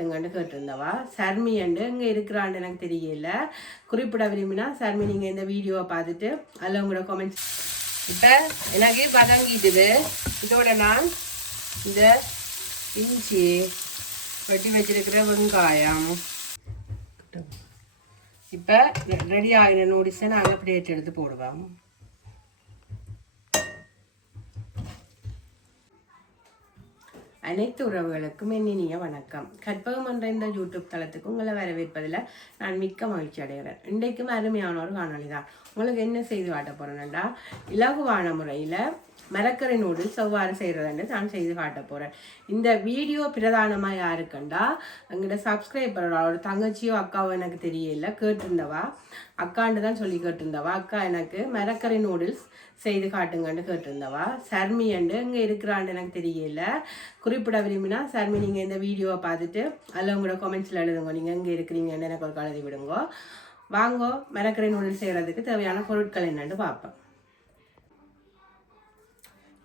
காட்டுங்கன்னு கேட்டிருந்தவா. Sharmi and இங்கே இருக்கிறான்னு எனக்கு தெரியல. குறிப்பிட விரும்பினா சர்மி நீங்கள் இந்த வீடியோவை பார்த்துட்டு அதில் உங்களோட கமெண்ட்ஸ். இப்போ எனக்கு வதங்கிட்டுது. இதோட நான் இந்த இஞ்சி வெட்டி வச்சிருக்கிற வெங்காயம் இப்போ ரெடி ஆகின நூடில்ஸை நாங்கள் பிளேட் எடுத்து போடுவோம். அனைத்து உறவுகளுக்கும் இனிய வணக்கம். கற்பகம் என்ற இந்த யூடியூப் தளத்துக்கு உங்களை வரவேற்பதில் நான் மிக்க மகிழ்ச்சி அடைகிறேன். இன்றைக்கும் அருமையான ஒரு காணொலி தான். உங்களுக்கு என்ன செய்து காட்ட போகிறேன்னா, இலகுவான முறையில் மரக்கறி நூடுல்ஸ் எவ்வாறு செய்கிறதுன்னு நான் செய்து காட்ட போகிறேன். இந்த வீடியோ பிரதானமாக யாருக்குண்டா எங்கிட்ட சப்ஸ்கிரைபர் ஒரு தங்கச்சியோ அக்காவோ எனக்கு தெரியல கேட்டிருந்தவா. அக்காண்டு தான் சொல்லி கேட்டிருந்தவா. அக்கா எனக்கு மரக்கறி நூடுல்ஸ் செய்து காட்டுங்கன்னு கேட்டிருந்தவா. சர்மி அண்டு இங்கே இருக்கிறான்னு எனக்கு தெரியல. குறிப்பிட விரும்பினா சர்மி நீங்கள் இந்த வீடியோவை பார்த்துட்டு அதில் உங்களோட கமெண்ட்ஸில் எழுதுங்க. நீங்கள் எங்கே இருக்கிறீங்கன்னு எனக்கு ஒரு கழுதி விடுங்க. வாங்கோ மரக்கறி நூடுல்ஸ் செய்கிறதுக்கு தேவையான பொருட்கள் என்னென்னு பார்ப்பேன்.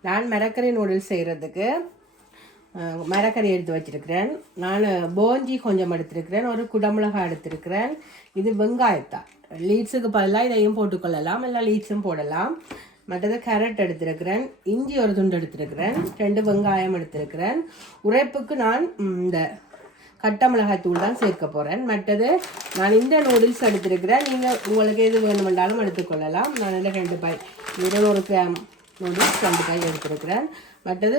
நான் மரக்கறி நூடுல்ஸ் செய்கிறதுக்கு மரக்கறி எடுத்து வச்சிருக்கிறேன். நான் போஞ்சி கொஞ்சம் எடுத்திருக்கிறேன். ஒரு குடமிளகாய் எடுத்திருக்கிறேன். இது வெங்காயத்தான். லீட்ஸுக்கு பதிலாக இதையும் போட்டுக்கொள்ளலாம், இல்லை லீட்ஸும் போடலாம். மற்றது கேரட் எடுத்திருக்கிறேன். இஞ்சி ஒரு துண்டு எடுத்திருக்கிறேன். 2 வெங்காயம் எடுத்திருக்கிறேன். உரைப்புக்கு நான் இந்த கட்டை மிளகாய் தூள் தான் சேர்க்க போகிறேன். மற்றது நான் இந்த நூடுல்ஸ் எடுத்திருக்கிறேன். நீங்கள் உங்களுக்கு எது வேணுமென்றாலும் எடுத்துக்கொள்ளலாம். நான் 2 பாய் 200 கிராம் நூடுல்ஸ் 2 பாய் எடுத்திருக்கிறேன். மற்றது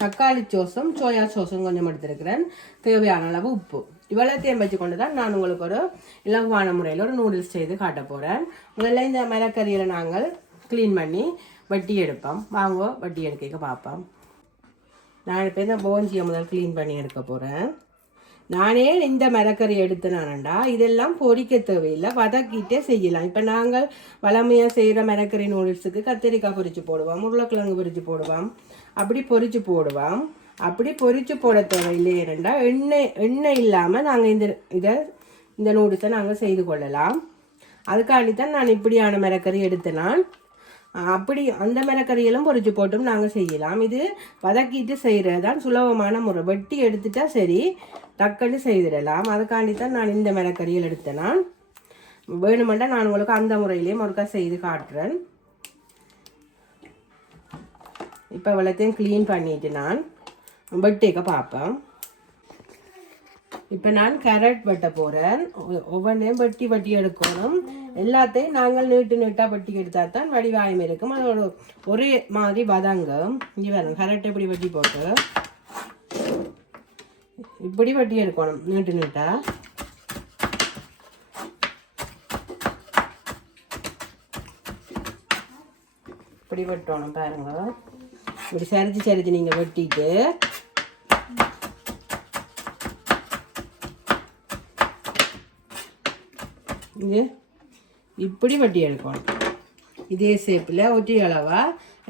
தக்காளி சோஸும் சோயா சோஸும் கொஞ்சம் எடுத்திருக்கிறேன். தேவையான அளவு உப்பு. இவ்வளோத்தையும் வச்சு கொண்டு தான் நான் உங்களுக்கு ஒரு இலகுவான முறையில் ஒரு நூடுல்ஸ் செய்து காட்ட போகிறேன். முதல்ல இந்த மரக்கறியில் நாங்கள் க்ளீன் பண்ணி வட்டி எடுப்போம். வாங்கோ வட்டி எடுக்க பார்ப்போம். நான் இப்போ இந்த போஞ்சியை முதல் க்ளீன் பண்ணி எடுக்க போகிறேன். நானே இந்த மரக்கறி எடுத்துனானண்டா இதெல்லாம் பொரிக்க தேவையில்லை, வதக்கிட்டே செய்யலாம். இப்போ நாங்கள் வளமையாக செய்கிற மரக்கறி நூடுல்ஸுக்கு கத்திரிக்காய் பொரித்து போடுவோம், உருளைக்கிழங்கு பொரித்து போடுவோம், அப்படி பொரித்து போடுவோம். அப்படி பொரித்து போட தேவையில்லையேண்டா எண்ணெய் இல்லாமல் நாங்கள் இந்த நூடுல்ஸை நாங்கள் செய்து கொள்ளலாம். அதுக்காண்டி தான் நான் இப்படியான மரக்கறி எடுத்தேன். அப்படி அந்த மரக்கறியெல்லாம் பொரிச்சு போட்டும் நாங்கள் செய்யலாம். இது வதக்கிட்டு செய்கிறது தான் சுலபமான முறை. வெட்டி எடுத்துட்டா சரி, டக்குன்னு செய்திடலாம். அதுக்காண்டி தான் நான் இந்த மரக்கறியில் எடுத்தேன். வேணுமெண்டா நான் உங்களுக்கு அந்த முறையிலேயும் ஒருக்கா செய்து காட்டுறேன். இப்போ இவ்வளோத்தையும் க்ளீன் பண்ணிட்டு நான் வெட்டிக்க பார்ப்பேன். இப்போ நான் கேரட் வெட்ட போகிறேன். ஒவ்வொன்றையும் வெட்டி எடுக்கணும். எல்லாத்தையும் நாங்கள் நீட்டாக வெட்டி எடுத்தால் தான் வடிவாயம் இருக்கும். அதோட ஒரே மாதிரி வதங்கும். இங்கே வேணும் கேரட் இப்படி வெட்டி போட்டு இப்படி வெட்டி எடுக்கணும் நீட்டாக. இப்படி வெட்டணும் பாருங்க. இப்படி சரிச்சு நீங்கள் வெட்டிட்டு இது இப்படி வட்டி எடுக்கணும். இதே ஷேப்பில் ஒட்டி அளவா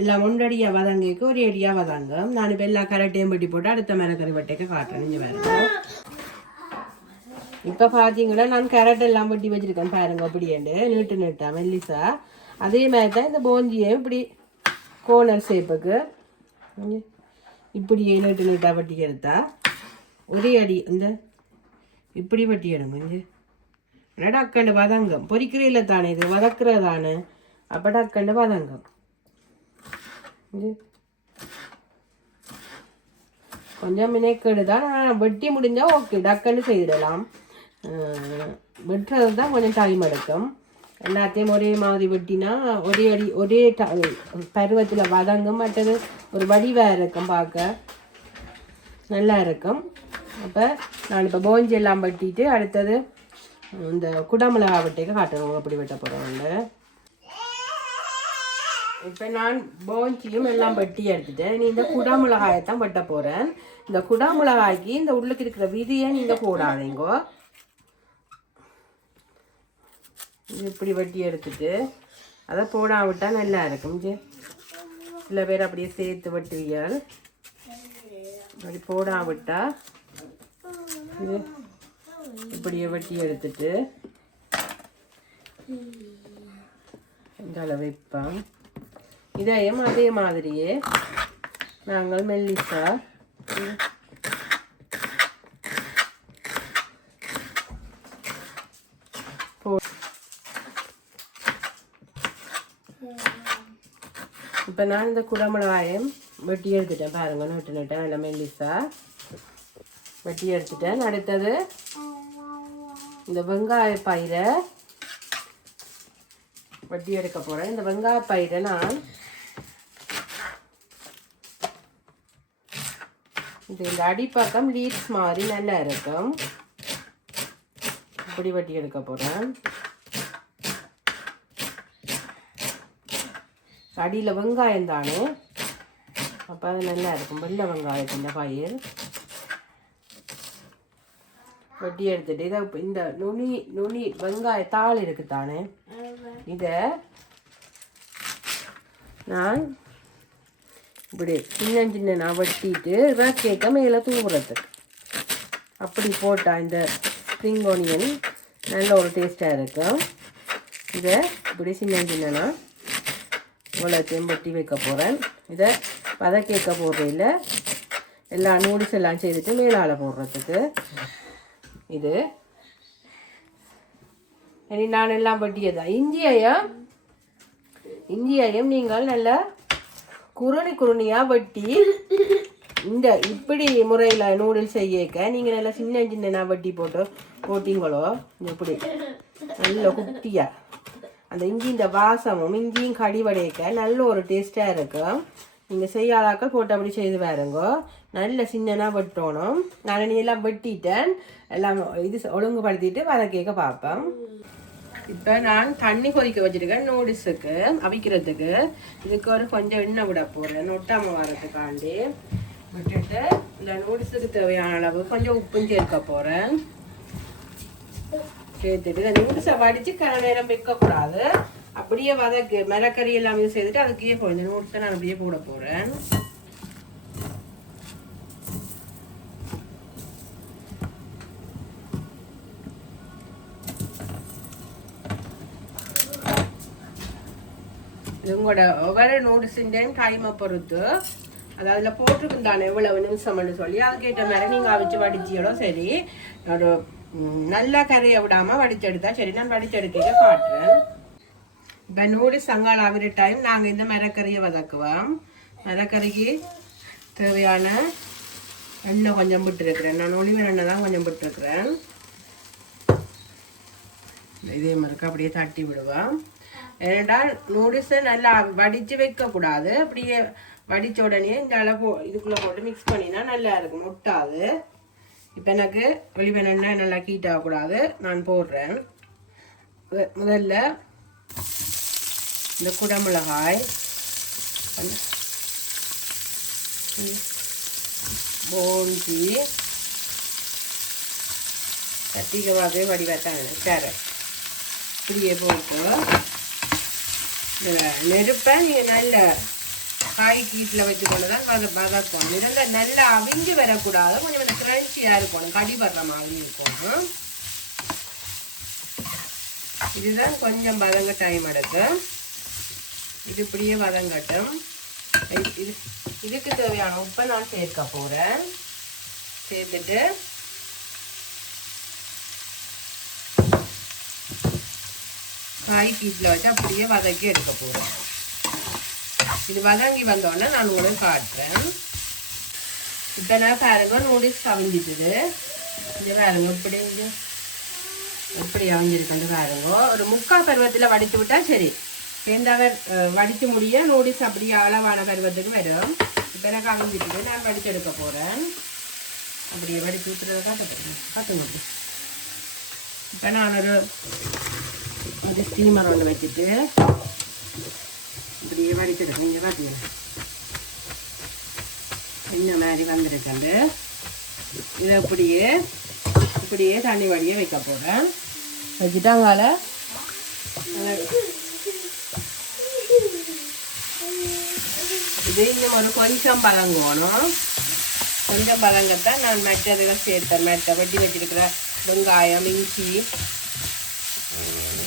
எல்லாம் ஒன்றடியாக வதங்கிக்கு ஒரு அடியாக வதங்கும். நான் இப்போ எல்லா கரெக்டையும் வெட்டி போட்டு அடுத்த மரக்கறி வெட்டைக்கு காட்டுறேன். இங்கே பாருங்க. இப்போ பார்த்தீங்கன்னா நான் கேரட் எல்லாம் வெட்டி வச்சுருக்கேன் பாருங்க. அப்படியேண்டு நீட்டாக மெல்லிசா. அதே மாதிரி தான் இந்த போஞ்சியையும் இப்படி கோனர் ஷேப்புக்கு இப்படியே நீட்டாக வெட்டி எடுத்தா ஒரே அடி இந்த இப்படி வெட்டி எடுங்க. இங்கே டக்கண்டு வதங்கம். பொரிக்கிறீல்ல தானே, இது வதக்குறதானே, அப்போ டக்கண்டு வதங்கம். கொஞ்சம் மினக்கெடு தான். வெட்டி முடிஞ்சால் ஓகே, டக்கண்டு செய்திடலாம். வெட்டுறது தான் கொஞ்சம் டைம் எடுக்கும். எல்லாத்தையும் ஒரே மாதிரி வெட்டினா ஒரே பருவத்தில் வதங்கும். மற்றது ஒரு வடிவாக இருக்கும், பார்க்க நல்லா இருக்கும். அப்போ நான் இப்போ போஞ்சி எல்லாம் வெட்டிட்டு அடுத்தது இந்த குடமிளகாய் வெட்டைக்கு காட்டுறோம் அப்படி வெட்ட போகிறோம். இப்போ நான் போஞ்சியும் எல்லாம் வெட்டி எடுத்துட்டேன். நீ இந்த குடமிளகாயத்தான் வெட்ட போகிறேன். இந்த குடமிளகாய்க்கு இந்த உள்ளுக்கு இருக்கிற விதியை நீங்கள் போடாதீங்கோ. இப்படி வெட்டி எடுத்துட்டு அதை போடாவிட்டால் நல்லா இருக்கும். சில பேர் அப்படியே சேர்த்து வெட்டுவியால். அப்படி போடாவிட்டால் இது இப்படியே வெட்டி எடுத்துட்டு இந்த அளவு வைப்போம். இதையும் அதே மாதிரியே நாங்கள் மெல்லிசா இப்போ நான் இந்த குடமிளகாயம் வெட்டி எடுத்துட்டேன் பாருங்க, நட்டுட்டேன் இல்லை மெல்லிசா வெட்டி எடுத்துட்டேன். அடுத்தது இந்த வெங்காய பயிரை வெட்டி எடுக்க போகிறேன். இந்த வெங்காய பயிரை நான் இந்த அடிப்பக்கம் லீட்ஸ் மாதிரி நல்லா இருக்கும், இப்படி வெட்டி எடுக்க போகிறேன். அடியில் வெங்காயம் தானே, அப்போ அது நல்லா இருக்கும். வெள்ளை வெங்காயத்தின் பயிர் வெட்டி எடுத்துட்டு இதை இந்த நுனி வெங்காய தாள் இருக்குதானே, இதை நான் இப்படி சின்ன சின்ன நான் வெட்டிட்டு கேட்க மேலே தூங்குறதுக்கு அப்படி போட்டால் இந்த ஸ்ப்ரிங் ஆனியன் நல்ல ஒரு டேஸ்ட்டாக இருக்கும். இதை இப்படி சின்ன சின்னனா இவ்வளோத்தையும் வெட்டி வைக்க போகிறேன். இதை வதக்கேக்க போடுறதில்ல, எல்லா நூடுல்ஸ் எல்லாம் செய்துட்டு மேலால் போடுறதுக்கு. இது இனி நான் எல்லாம் வெட்டியதான். இஞ்சியையும் நீங்கள் நல்லா குருணியாக வெட்டி இந்த இப்படி முறையில் நூடுல்ஸ் செய்யக்க நீங்கள் நல்லா சின்ன சின்ன வெட்டி போட்டிங்களோ இப்படி நல்ல குட்டியாக அந்த இஞ்சி இந்த வாசமும் இஞ்சியும் கடிவடைக்க நல்ல ஒரு டேஸ்ட்டாக இருக்கும். நீங்கள் செய்யாதாக்கள் போட்டு அப்படி செய்து பாருங்கோ. நல்ல சின்னனாக வெட்டணும். நான் நீ எல்லாம் வெட்டிட்டேன், எல்லாம் இது ஒழுங்குபடுத்திட்டு வதக்கேக்க பார்ப்பேன். இப்போ நான் தண்ணி கொதிக்க வச்சுருக்கேன் நூடுல்ஸுக்கு அவிக்கிறதுக்கு. இதுக்கு ஒரு கொஞ்சம் எண்ணெய் விட போகிறேன் நொட்டாமல் வரதுக்காண்டி. விட்டுட்டு இந்த நூடுல்ஸுக்கு தேவையான அளவு கொஞ்சம் உப்பும் சேர்க்க போகிறேன். சேர்த்துட்டு இந்த நூடுல்ஸை வடித்து கரை நேரம் வைக்கக்கூடாது, அப்படியே வதக்கு மிளகறி எல்லாமே செய்துட்டு அதுக்கே போய் இந்த நூடுல்ஸை நான் அப்படியே போட போகிறேன். உங்களோட ஒவ்வொரு நூடுல்ஸின்டையும் டைமை பொறுத்து, அது அதில் போட்டிருக்கும் தானே எவ்வளவு நிமிஷம்னு சொல்லி அதுக்கேற்ற மாதிரி நீங்கள் அவிச்சு வடிச்சியோட சரி. ஒரு நல்லா கரையை விடாமல் வடிச்செடுத்தா சரி. நான் வடிச்செடுக்க காட்டுறேன். இப்போ நூடுல்ஸ் அங்காள் ஆகிற டைம் நாங்கள் இந்த மிளகறியை வதக்குவோம். மிளகறிக்கு தேவையான எண்ணெய் கொஞ்சம் விட்டுருக்குறேன். நான் ஒளிவ எண்ணெய் தான் கொஞ்சம் விட்டுருக்குறேன். இதே மாதிரி அப்படியே தட்டி விடுவோம். ஏன்னா நூடுல்ஸை நல்லா வடித்து வைக்கக்கூடாது, அப்படியே வடித்த உடனே இந்த அளவு இதுக்குள்ளே போட்டு மிக்ஸ் பண்ணினா நல்லா இருக்கும், ஒட்டாது. இப்போ எனக்கு ஒளிவ எண்ணெய் நல்லா ஹீட் ஆகக்கூடாது, நான் போடுறேன். முதல்ல இந்த குடமிளகாய் போஞ்சி கத்திக்கவாகவே வடிவத்தாங்க கேரட் இப்படியே போட்டு நெருப்பை நீங்கள் நல்ல காய் கீட்டில் வச்சுக்கொண்டு தான் வதக்கணும். இதெல்லாம் நல்லா அவிஞ்சு வரக்கூடாது, கொஞ்சம் வந்து கிரன்ச்சியாக இருக்கணும், கடி வர்ற மாதிரி இருக்கணும். இதுதான் கொஞ்சம் வதங்க டைம் எடுக்கு. இது இப்படியே வதங்கட்டும். இதுக்கு தேவையான உப்பை நான் சேர்க்க போகிறேன். சேர்த்துட்டு காய் கீட்டில் வச்சு அப்படியே வதக்கி எடுக்க போகிறேன். இது வதங்கி வந்தோடனே நான் உங்களுக்கு காட்டுறேன். இப்போ நான் பாருங்க நூடுல்ஸ் அவிஞ்சிட்டுது. இது பாருங்க இப்படி எப்படி அவிஞ்சிருக்குன்னு பாருங்க. ஒரு முக்கால் பருவத்தில் வடித்து விட்டால் சரி. எந்தவர் வடித்து முடிய நூடுல்ஸ் அப்படியே அளவான பருவத்துக்கு வரும். இப்போ எனக்கு அவிஞ்சிட்டு நான் வடித்து எடுக்க போகிறேன். அப்படியே வடித்து ஊற்றுறத காட்டுங்க. இப்போ நான் ஒரு ஸ்டீமர் ஒன்று வச்சுட்டு இப்படியே வடித்துடுறேன். நீங்கள் பார்த்தீங்கன்னா இந்த மாதிரி வந்துருக்கண்டு. இதை இப்படியே தண்ணி வடியே வைக்க போகிறேன். வச்சுட்டாங்கால இது இன்னும் ஒரு கொஞ்சம் பழங்கணும். கொஞ்சம் பழங்கத்தான் நான் மெட்டதுகள் சேர்த்தேன். மெட்டை வெட்டி வச்சிருக்கிற வெங்காயம், இஞ்சி,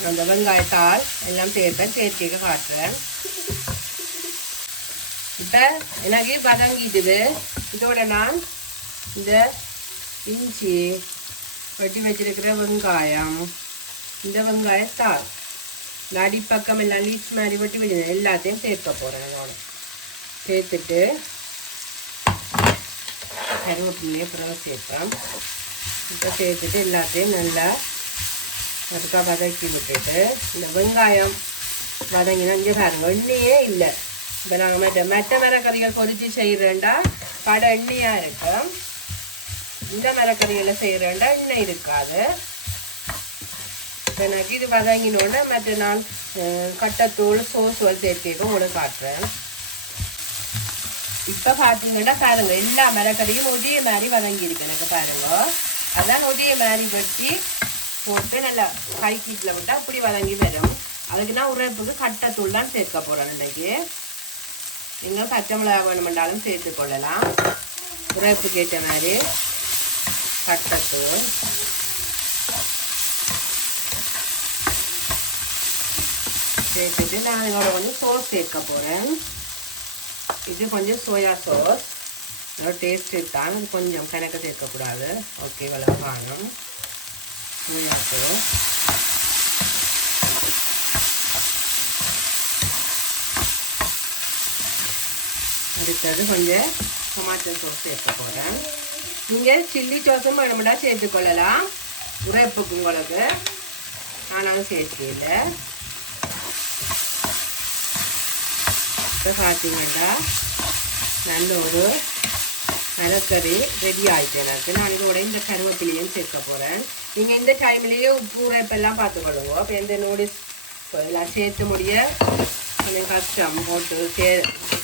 அந்த வெங்காயத்தால் எல்லாம் சேர்த்தேன். சேர்க்கைக்கு காட்டுறேன். இப்போ எனக்கு வதங்கிட்டுது. இதோட நான் இந்த இஞ்சி, வெட்டி வச்சிருக்கிற வெங்காயம், இந்த வெங்காயத்தால் இந்த அடிப்பக்கம் எல்லாம் லீட்ஸ் மாதிரி வெட்டி வச்சு எல்லாத்தையும் சேர்க்க போகிறேன். சேர்த்துட்டு கருவேப்பிலையே பிறகு சேர்ப்பேன். இப்போ சேர்த்துட்டு எல்லாத்தையும் நல்லா அதுக்காக வதக்கி விட்டுட்டு இந்த வெங்காயம் வதங்கினா இங்கே பாருங்க எண்ணெயே இல்லை. இப்போ நாங்கள் மற்ற மரக்கறிகள் பொரிச்சு செய்கிறேன்டா கடை எண்ணெயாக இருக்கும். இந்த மரக்கறிகளை செய்கிறேன்டா எண்ணெய் இருக்காது. இப்போ எனக்கு இது வதங்கினோட மற்ற நான் கட்டத்தூள் சோசுவல் சேர்த்து உங்களுக்கு காட்டுறேன். இப்போ பார்த்தீங்கன்னா பாருங்க எல்லா மரக்கறியும் ஒரே மாதிரி வதங்கியிருக்கு எனக்கு பாருங்க. அதான் ஒரே மாதிரி வெட்டி போட்டு நல்லா கைக்கீட்டில் விட்டு அப்படி வதங்கி வரும். அதுக்கு நான் உரைப்புக்கு கட்டத்தூள் தான் சேர்க்க போகிறேன். இன்றைக்கு நீங்கள் பச்சை மிளகா வேணுமென்றாலும் சேர்த்து கொள்ளலாம். உரைப்புக்கு ஏற்ற மாதிரி கட்டத்தூள் சேர்த்துட்டு நான் இதோட கொஞ்சம் சோஸ் சேர்க்க போகிறேன். இது கொஞ்சம் சோயா சாஸ் அதோட டேஸ்ட் இருக்கான். அது கொஞ்சம் கணக்கு சேர்க்கக்கூடாது. ஓகே வளம் காணும் சோயா சாஸ். அடுத்தது கொஞ்சம் டொமாட்டோ சாஸ் சேர்க்க போகிறேன். நீங்கள் சில்லி சாஸும் வேணுமெண்டா சேர்த்துக்கொள்ளலாம். உரைப்புக்கு உங்களுக்கு ஆனாலும் சேர்க்கல. இப்போ பார்த்தீங்கன்னா நல்ல ஒரு மரக்கறி ரெடி ஆகிட்டு எனக்கு. நான் இதோட இந்த கருவேப்பிலையும் சேர்க்க போகிறேன். நீங்கள் இந்த டைம்லேயே உப்பு உரைப்பெல்லாம் பார்த்துக்கொள்ளுங்க. அப்போ எந்த நூடுல்ஸ் எல்லாம் சேர்த்து முடிய கொஞ்சம் கஷ்டம் போட்டு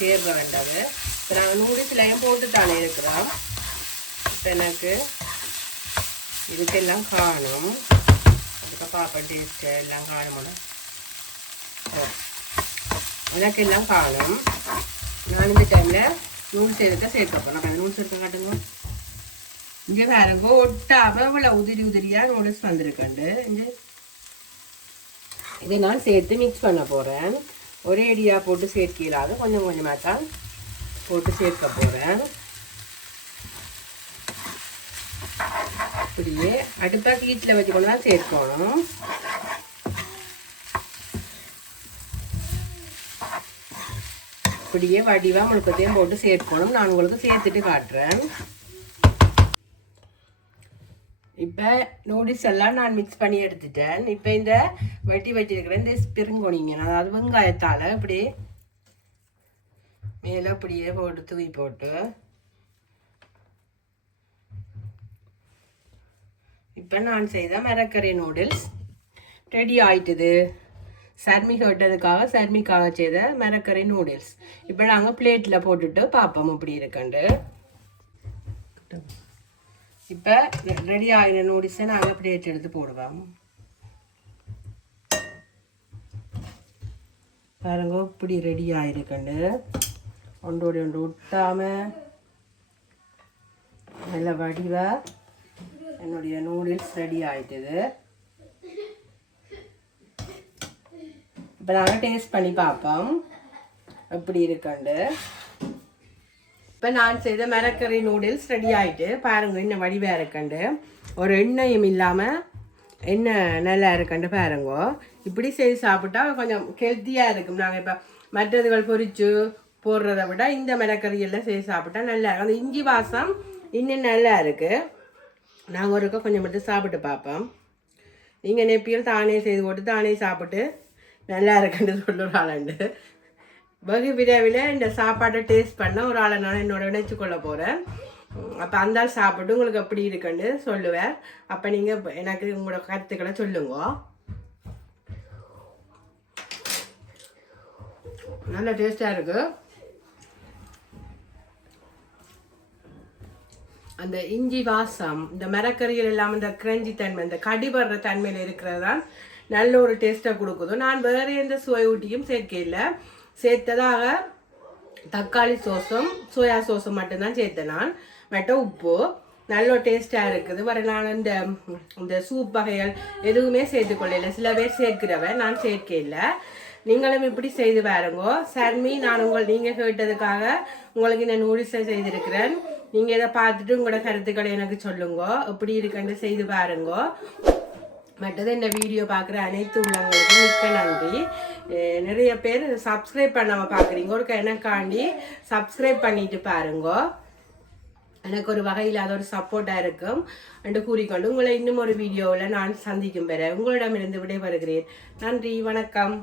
சேர்ற வேண்டாது. இப்போ நாங்கள் நூடுல்ஸ்லையும் போட்டுத்தானே இருக்கிறோம். இப்போ எனக்கு இதுக்கெல்லாம் காணும். அதுக்கு பார்ப்பேன் டேஸ்ட்டு எல்லாம் காணுமோட எனக்கு எல்லாம் காணும். நான் இந்த டைமில் நூல் சேர்க்க சேர்க்க போகிறேன். நான் நூல் சேர்க்க காட்டுங்க. இங்கே வேறுங்க ஒட்டாமல் இவ்வளோ உதிரியாக நூடுல்ஸ் வந்திருக்கண்டு. இதை நான் சேர்த்து மிக்ஸ் பண்ண போகிறேன். ஒரே அடியாக போட்டு சேர்க்கலாது கொஞ்சம் கொஞ்சமாக தான் போட்டு சேர்க்க போகிறேன். இப்படியே அடுப்பாக கீட்டில் வச்சுக்கொண்டு தான் சேர்க்கணும். இப்படியே வடிவாக முழுக்கத்தையும் போட்டு சேர்க்கணும். நான் உங்களுக்கு சேர்த்துட்டு காட்டுறேன். இப்போ நூடுல்ஸ் எல்லாம் நான் மிக்ஸ் பண்ணி எடுத்துட்டேன். இப்போ இந்த வெட்டி வச்சிருக்கிறேன் இந்த ஸ்பிரிங்கோனிங்க அதாவது வெங்காயத்தால் இப்படி மேலே அப்படியே போட்டு தூவி போட்டு இப்போ நான் செய்த மரக்கறி நூடுல்ஸ் ரெடி ஆயிட்டுது. சர்மி கேட்டதுக்காக சர்மிக்காக செய்த மரக்கறி நூடுல்ஸ் இப்போ நாங்கள் பிளேட்டில் போட்டுட்டு பார்ப்போம் இப்படி இருக்குண்டு. இப்போ ரெடி ஆகின நூடுல்ஸை நாங்கள் பிளேட் எடுத்து போடுவோம். பாருங்க இப்படி ரெடி ஆகிருக்குண்டு. ஒன்றோடு ஒன்று விட்டாமல் நல்ல வடிவாக என்னுடைய நூடுல்ஸ் ரெடி ஆகிட்டுது. இப்போ நாங்கள் டேஸ்ட் பண்ணி பார்ப்போம் எப்படி இருக்குண்டு. இப்போ நான் செய்த மரக்கறி நூடுல்ஸ் ரெடி ஆகிட்டு பாருங்கள் இன்னும் வடிவாக இருக்குண்டு. ஒரு எண்ணெயும் இல்லாமல் எண்ணெய் நல்லா இருக்குண்டு பாருங்க. இப்படி செய்து சாப்பிட்டா கொஞ்சம் ஹெல்த்தியாக இருக்கும். நாங்கள் இப்போ மற்றதுகள் பொரிச்சு போடுறத விட இந்த மரக்கறியெல்லாம் செய்து சாப்பிட்டா நல்லா இருக்கும். அந்த இஞ்சி வாசம் இன்னும் நல்லா இருக்குது. நாங்கள் ஒருக்கா கொஞ்சம் மட்டும் சாப்பிட்டு பார்ப்போம். நீங்கள் நெப்பியும் தானே செய்து போட்டு தானே சாப்பிட்டு நல்லா இருக்குன்னு சொல்லுற ஆளுண்டு. வெகு விரைவில் இந்த சாப்பாட்டை டேஸ்ட் பண்ண ஒரு ஆளை நான் என்னோட நினைச்சு கொள்ள போகிறேன். அப்போ அந்த ஆள் சாப்பிட்டு உங்களுக்கு எப்படி இருக்குன்னு சொல்லுவேன். அப்போ நீங்கள் எனக்கு உங்களோட கருத்துக்களை சொல்லுங்க. நல்ல டேஸ்டாக இருக்குது. அந்த இஞ்சி வாசம் இந்த மரக்கறிகள் இல்லாமல் இந்த கிரஞ்சி தன்மை இந்த கடிபடுற தன்மையில் இருக்கிறது தான் நல்ல ஒரு டேஸ்ட்டை கொடுக்குது. நான் வேறு எந்த சுவை ஊட்டியும் சேர்க்கல. சேர்த்ததாக தக்காளி சோஸும் சோயா சோஸும் மட்டும்தான் சேர்த்தேன். நான் மட்டும் உப்பு நல்ல டேஸ்ட்டாக இருக்குது. வர நான் இந்த சூப் வகைகள் எதுவுமே சேர்த்துக்கொள்ளல. சில பேர் சேர்க்கிறவன் நான் சேர்க்கல. நீங்களும் இப்படி செய்து பாருங்கோ. சர்மி நான் நீங்கள் கேட்டதுக்காக உங்களுக்கு இந்த நூடுல்ஸை செய்திருக்கிறேன். நீங்கள் இதை பார்த்துட்டு உங்களோட கருத்துக்களை எனக்கு சொல்லுங்க. எப்படி இருக்குன்னு செய்து பாருங்கோ. மற்றது இந்த வீடியோ பார்க்குற அனைத்து உள்ளவங்களுக்கும் மிக்க நன்றி. நிறைய பேர் சப்ஸ்கிரைப் பண்ணாமல் பார்க்குறீங்க, ஒரு எனக்காண்டி சப்ஸ்கிரைப் பண்ணிட்டு பாருங்க. எனக்கு ஒரு வகையில் அது ஒரு சப்போர்ட்டாக இருக்கும் என்று கூறிக்கொண்டு உங்களை இன்னும் ஒரு வீடியோவில் நான் சந்திக்கும் பெற உங்களிடமிருந்து விடைபெறுகிறேன். நன்றி, வணக்கம்.